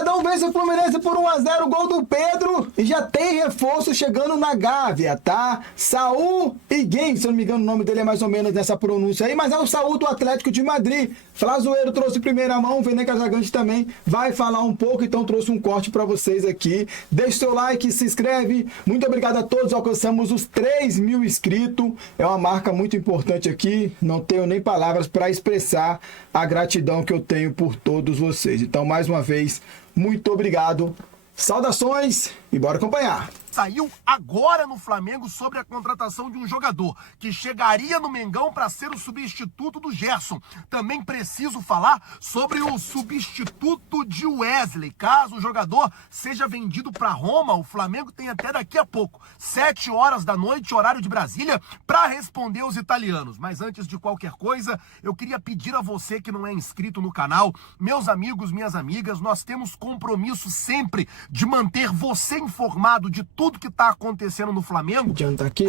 Sabadão vence o Fluminense por 1-0, gol do Pedro. E já tem reforço chegando na Gávea, tá? Saul Higuaín, se eu não me engano o nome dele é mais ou menos nessa pronúncia aí, mas é o Saul do Atlético de Madrid. Flazoeiro trouxe primeira mão, o Vene Casagrande também vai falar um pouco, então trouxe um corte pra vocês aqui. Deixe seu like, se inscreve. Muito obrigado a todos, alcançamos os 3.000 inscritos. É uma marca muito importante aqui, não tenho nem palavras para expressar a gratidão que eu tenho por todos vocês. Então, mais uma vez, muito obrigado. Saudações e bora acompanhar. Saiu agora no Flamengo sobre a contratação de um jogador que chegaria no Mengão para ser o substituto do Gerson. Também preciso falar sobre o substituto de Wesley. Caso o jogador seja vendido para Roma, o Flamengo tem até daqui a pouco, 7 horas da noite, horário de Brasília, para responder os italianos. Mas antes de qualquer coisa, eu queria pedir a você que não é inscrito no canal, meus amigos, minhas amigas, nós temos compromisso sempre de manter você informado de tudo que está acontecendo no Flamengo,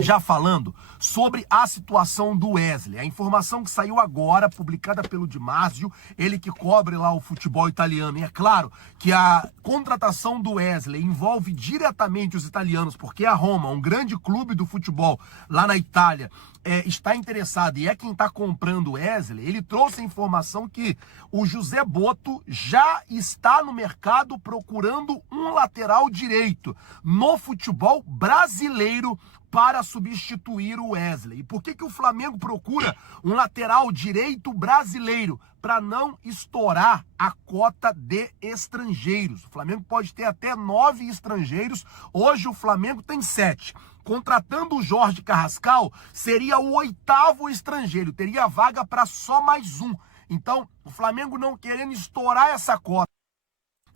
já falando sobre a situação do Wesley. A informação que saiu agora, publicada pelo Di Marzio, ele que cobre lá o futebol italiano. E é claro que a contratação do Wesley envolve diretamente os italianos, porque a Roma, um grande clube do futebol lá na Itália, está interessado e é quem está comprando o Wesley. Ele trouxe a informação que o José Boto já está no mercado procurando um lateral direito no futebol brasileiro para substituir o Wesley. E por que o Flamengo procura um lateral direito brasileiro? Para não estourar a cota de estrangeiros. O Flamengo pode ter até 9 estrangeiros, hoje o Flamengo tem 7. Contratando o Jorge Carrascal, seria o 8º estrangeiro, teria vaga para só mais um. Então, o Flamengo não querendo estourar essa cota.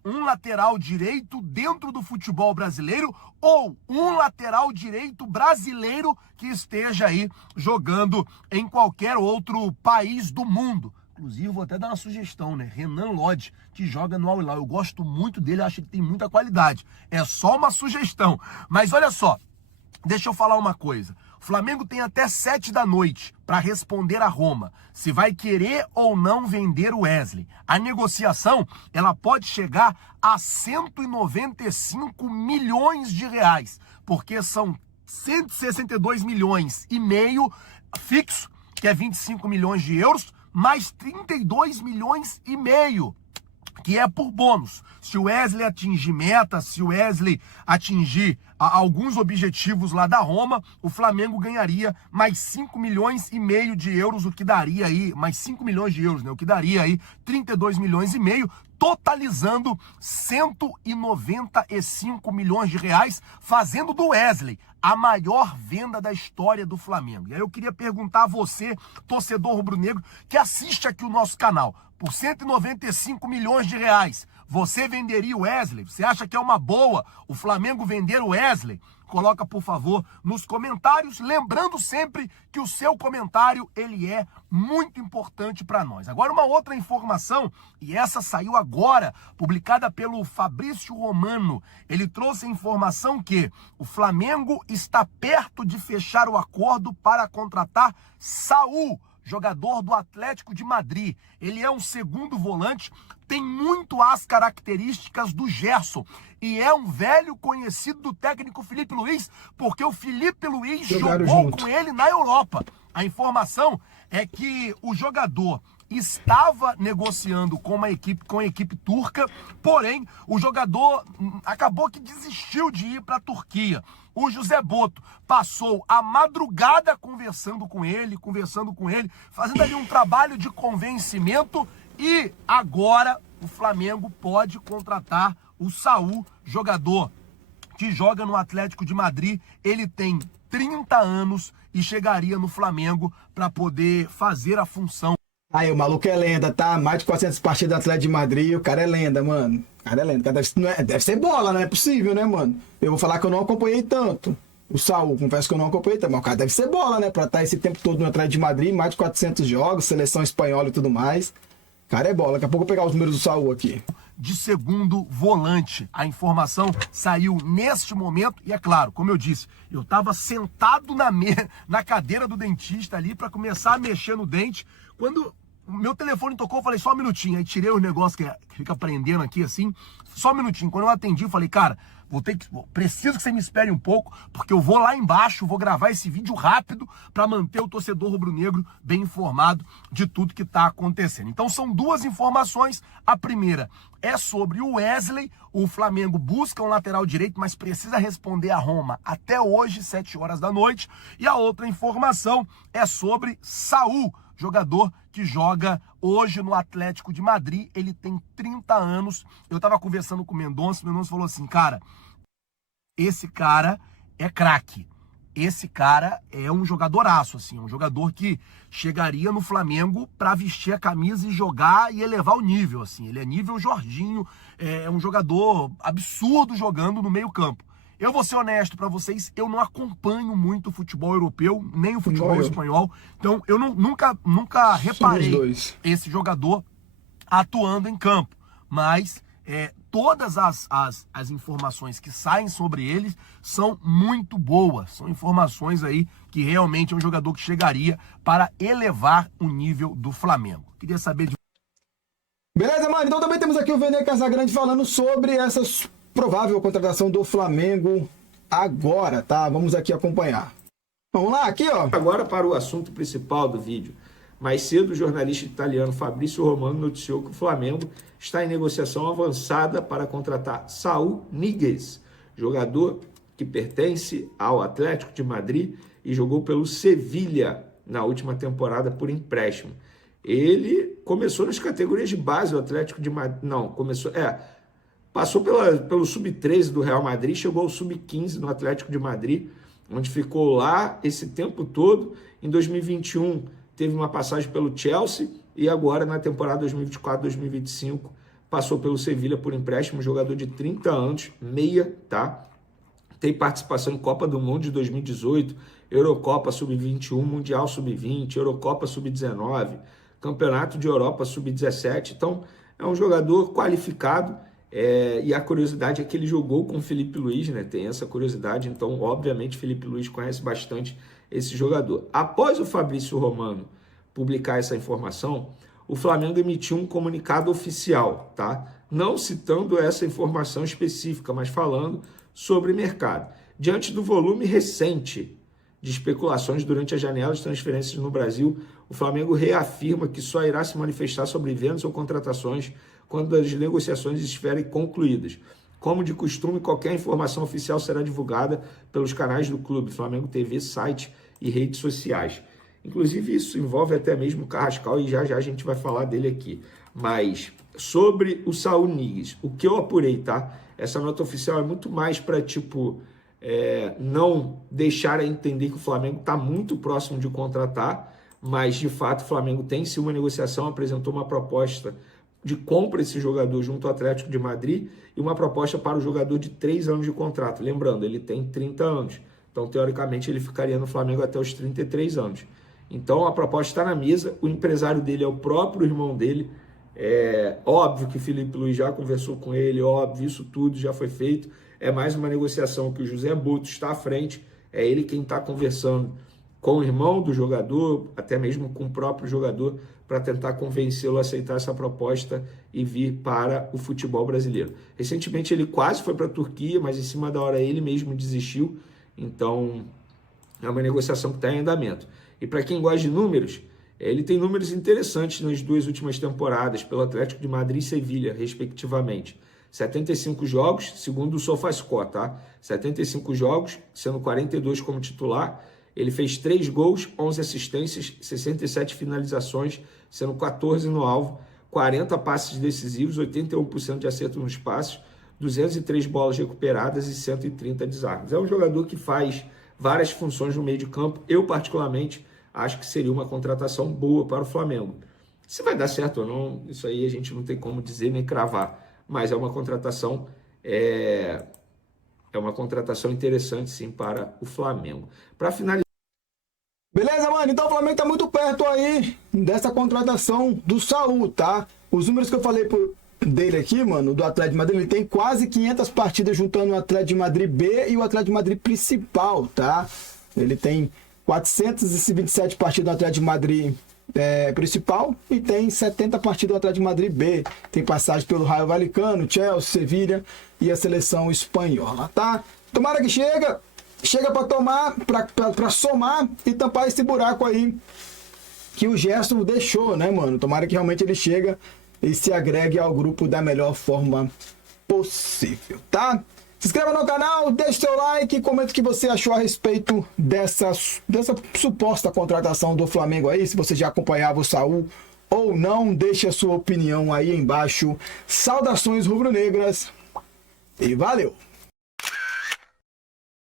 Um lateral direito dentro do futebol brasileiro ou um lateral direito brasileiro que esteja aí jogando em qualquer outro país do mundo. Inclusive, vou até dar uma sugestão, né? Renan Lodge, que joga no Al Hilal. Eu gosto muito dele, acho que ele tem muita qualidade. É só uma sugestão. Mas olha só, deixa eu falar uma coisa. O Flamengo tem até 7 da noite para responder a Roma se vai querer ou não vender o Wesley. A negociação, ela pode chegar a 195 milhões de reais, porque são 162 milhões e meio fixo, que é 25 milhões de euros, mais 32 milhões e meio, que é por bônus. Se o Wesley atingir meta, se o Wesley atingir alguns objetivos lá da Roma, o Flamengo ganharia mais 5 milhões e meio de euros, o que daria aí, mais 5 milhões de euros, né? O que daria aí 32 milhões e meio, totalizando 195 milhões de reais, fazendo do Wesley a maior venda da história do Flamengo. E aí eu queria perguntar a você, torcedor rubro-negro, que assiste aqui o nosso canal, por 195 milhões de reais, você venderia o Wesley? Você acha que é uma boa o Flamengo vender o Wesley? Coloca, por favor, nos comentários, lembrando sempre que o seu comentário, ele é muito importante para nós. Agora, uma outra informação, e essa saiu agora, publicada pelo Fabrício Romano. Ele trouxe a informação que o Flamengo está perto de fechar o acordo para contratar Saul, jogador do Atlético de Madrid. Ele é um segundo volante, tem muito as características do Gerson e é um velho conhecido do técnico Felipe Luiz, porque o Felipe Luiz jogou com ele na Europa. A informação é que o jogador estava negociando com a equipe turca, porém o jogador acabou que desistiu de ir para a Turquia. O José Boto passou a madrugada conversando com ele, fazendo ali um trabalho de convencimento e agora o Flamengo pode contratar o Saul, jogador que joga no Atlético de Madrid. Ele tem 30 anos e chegaria no Flamengo para poder fazer a função. Aí, o maluco é lenda, tá? Mais de 400 partidas do Atlético de Madrid, o cara é lenda, mano. O cara é lenda. Deve ser bola, não é possível, né, mano? Eu vou falar que eu não acompanhei tanto o Saul, confesso que eu não acompanhei tanto, mas o cara deve ser bola, né? Pra estar esse tempo todo no Atlético de Madrid, mais de 400 jogos, seleção espanhola e tudo mais. O cara é bola. Daqui a pouco eu vou pegar os números do Saul aqui. De segundo volante. A informação saiu neste momento e é claro, como eu disse, eu estava sentado na cadeira do dentista ali para começar a mexer no dente, quando o meu telefone tocou, eu falei, só um minutinho. Aí tirei os negócios que fica prendendo aqui, assim, só um minutinho. Quando eu atendi, eu falei, cara, preciso que você me espere um pouco, porque eu vou lá embaixo, vou gravar esse vídeo rápido para manter o torcedor rubro-negro bem informado de tudo que está acontecendo. Então são duas informações. A primeira é sobre o Wesley. O Flamengo busca um lateral direito, mas precisa responder a Roma até hoje, 7 horas da noite. E a outra informação é sobre Saul, jogador que joga hoje no Atlético de Madrid. Ele tem 30 anos. Eu estava conversando com o Mendonça falou assim, cara, esse cara é craque. Esse cara é um jogadoraço, assim, um jogador que chegaria no Flamengo para vestir a camisa e jogar e elevar o nível, assim. Ele é nível Jorginho, é um jogador absurdo jogando no meio-campo. Eu vou ser honesto para vocês, eu não acompanho muito o futebol europeu, nem o futebol espanhol. Então, eu nunca reparei esse jogador atuando em campo. Mas todas as informações que saem sobre ele são muito boas. São informações aí que realmente é um jogador que chegaria para elevar o nível do Flamengo. Queria saber de... Beleza, mano? Então também temos aqui o Vene Casagrande falando sobre essa provável contratação do Flamengo agora, tá? Vamos aqui acompanhar. Vamos lá, aqui, ó. Agora para o assunto principal do vídeo. Mais cedo, o jornalista italiano Fabrício Romano noticiou que o Flamengo está em negociação avançada para contratar Saul Níguez, jogador que pertence ao Atlético de Madrid e jogou pelo Sevilha na última temporada por empréstimo. Ele começou nas categorias de base do Atlético de Madrid. Passou pelo Sub-13 do Real Madrid, chegou ao Sub-15 no Atlético de Madrid, onde ficou lá esse tempo todo. Em 2021, teve uma passagem pelo Chelsea e agora, na temporada 2024-2025, passou pelo Sevilha por empréstimo, jogador de 30 anos, meia, tá? Tem participação em Copa do Mundo de 2018, Eurocopa Sub-21, Mundial Sub-20, Eurocopa Sub-19, Campeonato de Europa Sub-17. Então, é um jogador qualificado. E a curiosidade é que ele jogou com o Felipe Luiz, né? Tem essa curiosidade, então obviamente Felipe Luiz conhece bastante esse jogador. Após o Fabrício Romano publicar essa informação, o Flamengo emitiu um comunicado oficial, tá? Não citando essa informação específica, mas falando sobre mercado. Diante do volume recente de especulações durante a janela de transferências no Brasil, o Flamengo reafirma que só irá se manifestar sobre vendas ou contratações quando as negociações estiverem concluídas. Como de costume, qualquer informação oficial será divulgada pelos canais do clube, Flamengo TV, site e redes sociais. Inclusive, isso envolve até mesmo o Carrascal e já a gente vai falar dele aqui. Mas sobre o Saul Níguez, o que eu apurei, tá? Essa nota oficial é muito mais para, não deixar a entender que o Flamengo está muito próximo de contratar, mas, de fato, o Flamengo tem sim uma negociação, apresentou uma proposta de compra esse jogador junto ao Atlético de Madrid e uma proposta para o jogador de 3 anos de contrato. Lembrando, ele tem 30 anos, então, teoricamente, ele ficaria no Flamengo até os 33 anos. Então, a proposta está na mesa, o empresário dele é o próprio irmão dele. É óbvio que o Felipe Luiz já conversou com ele, óbvio, isso tudo já foi feito. É mais uma negociação que o José Boto está à frente, é ele quem está conversando com o irmão do jogador, até mesmo com o próprio jogador, para tentar convencê-lo a aceitar essa proposta e vir para o futebol brasileiro. Recentemente ele quase foi para a Turquia, mas em cima da hora ele mesmo desistiu, então é uma negociação que está em andamento. E para quem gosta de números, ele tem números interessantes nas 2 últimas temporadas, pelo Atlético de Madrid e Sevilha, respectivamente. 75 jogos, segundo o SofaScore, tá? 75 jogos, sendo 42 como titular. Ele fez 3 gols, 11 assistências, 67 finalizações, sendo 14 no alvo, 40 passes decisivos, 81% de acerto nos passes, 203 bolas recuperadas e 130 desarmes. É um jogador que faz várias funções no meio de campo. Eu, particularmente, acho que seria uma contratação boa para o Flamengo. Se vai dar certo ou não, isso aí a gente não tem como dizer nem cravar, mas é uma contratação uma contratação interessante, sim, para o Flamengo. Para finalizar... Beleza, mano? Então o Flamengo tá muito perto aí dessa contratação do Saul, tá? Os números que eu falei dele aqui, mano, do Atlético de Madrid, ele tem quase 500 partidas juntando o Atlético de Madrid B e o Atlético de Madrid principal, tá? Ele tem 427 partidas no Atlético de Madrid principal e tem 70 partidas do Atlético de Madrid B. Tem passagem pelo Raio Vallecano, Chelsea, Sevilha e a seleção espanhola, tá? Tomara que chega para tomar, para somar e tampar esse buraco aí que o Gerson deixou, né, mano? Tomara que realmente ele chega e se agregue ao grupo da melhor forma possível, tá? Se inscreva no canal, deixe seu like, comenta o que você achou a respeito dessa suposta contratação do Flamengo aí, se você já acompanhava o Saul ou não, deixe a sua opinião aí embaixo. Saudações rubro-negras e valeu!